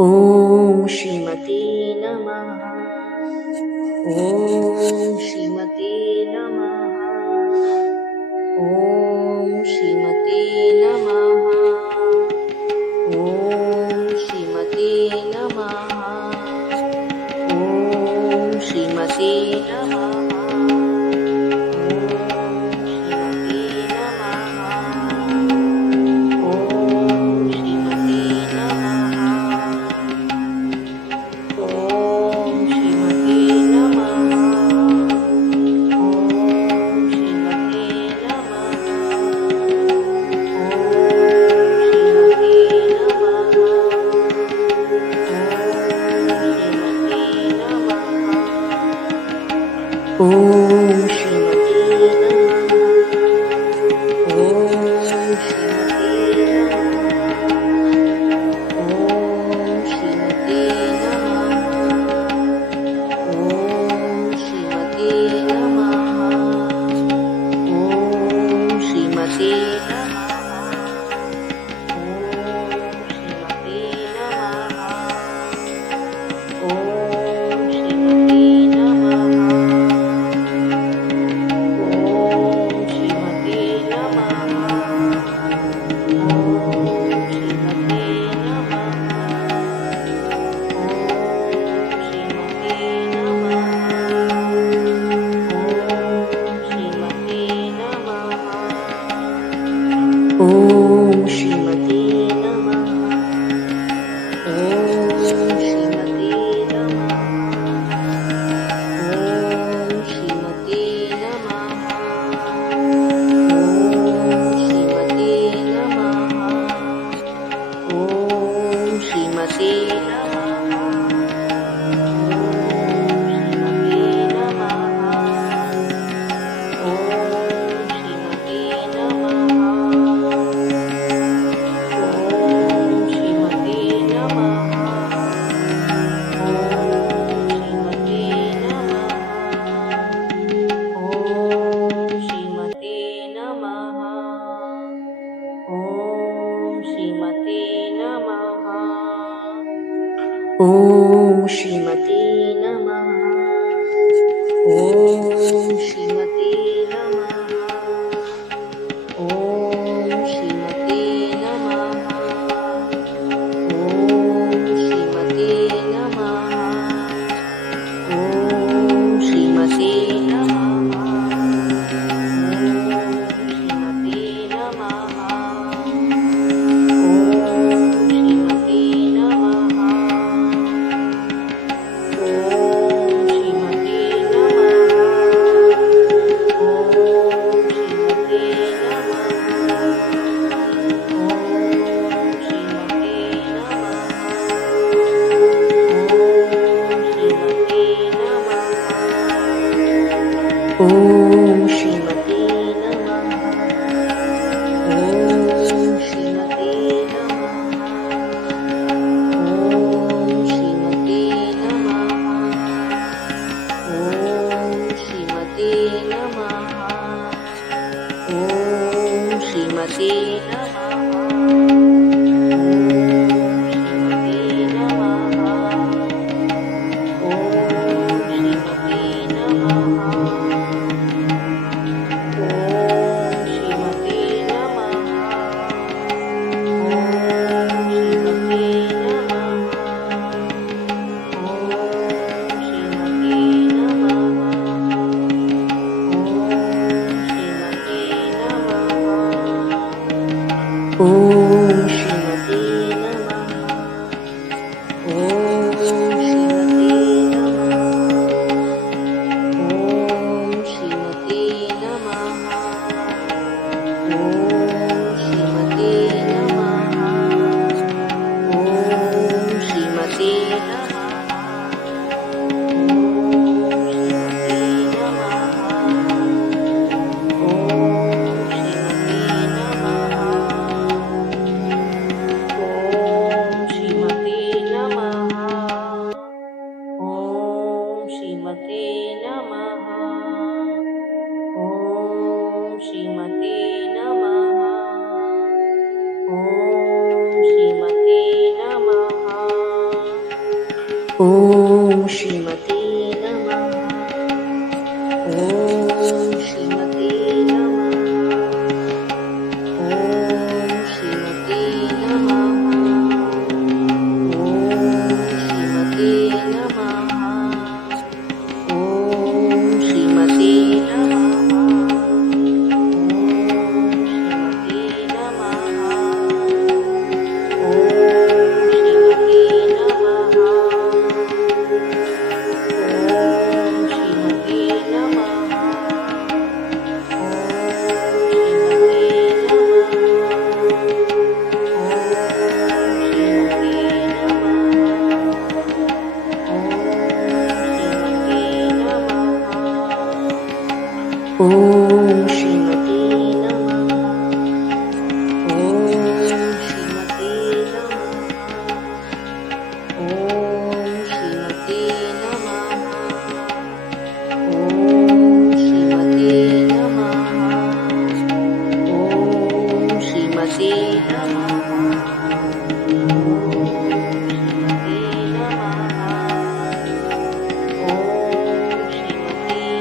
ओम श्रीमते नमः. ओम श्रीमते नमः. ओम श्रीमते नमः. ओम श्रीमते नमः. ओम श्रीमते नमः. ओम श्रीमते नमः. ओम श्रीमते नमः. ओम श्रीमते नमः. ओम श्रीमते नमः. ओम श्रीमते नमः. ओम श्रीमते नमः. ओम श्रीमते नमः. ओम श्रीमते नमः. ओम श्रीमते ओम श्रीमते नमः. ओम श्रीमते नमः. ओम श्रीमते नमः. ओम श्रीमते ओम श्रीमते नमः. ओम श्रीमते नमः. ओम श्रीमते नमः. ओम श्रीमते नमः. ओम श्रीमते ओम श्रीमते नमः. ओम श्रीमते नमः. ओम श्रीमते नमः. ओम श्रीमते नमः. ओम श्रीमते ओम श्रीमते नमः. ओम श्रीमते नमः. ओम श्रीमते नमः. ओम श्रीमते नमः. ओम श्रीमते नमः. ओम श्रीमते नमः. ओम श्रीमते नमः. ओम श्रीमते नमः. ओम श्रीमते नमः. ओम श्रीमते नमः. ओम श्रीमते नमः. ओम श्रीमते नमः. ओम श्रीमते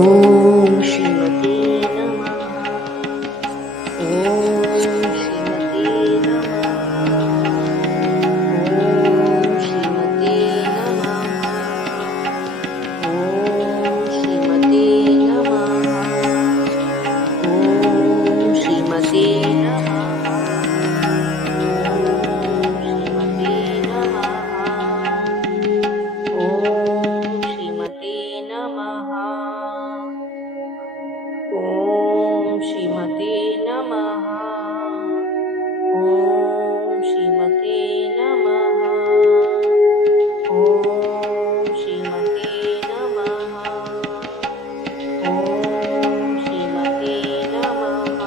ओम श्रीमते नमः. ओम श्रीमते नमः. ओम श्रीमते नमः. ओम श्रीमते नमः. ओम श्रीमते नमः. ओम श्रीमते नमः. ओम श्रीमते नमः. ओम श्रीमते नमः. ओम श्रीमते नमः. ओम श्रीमते नमः.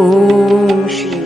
ओम श्री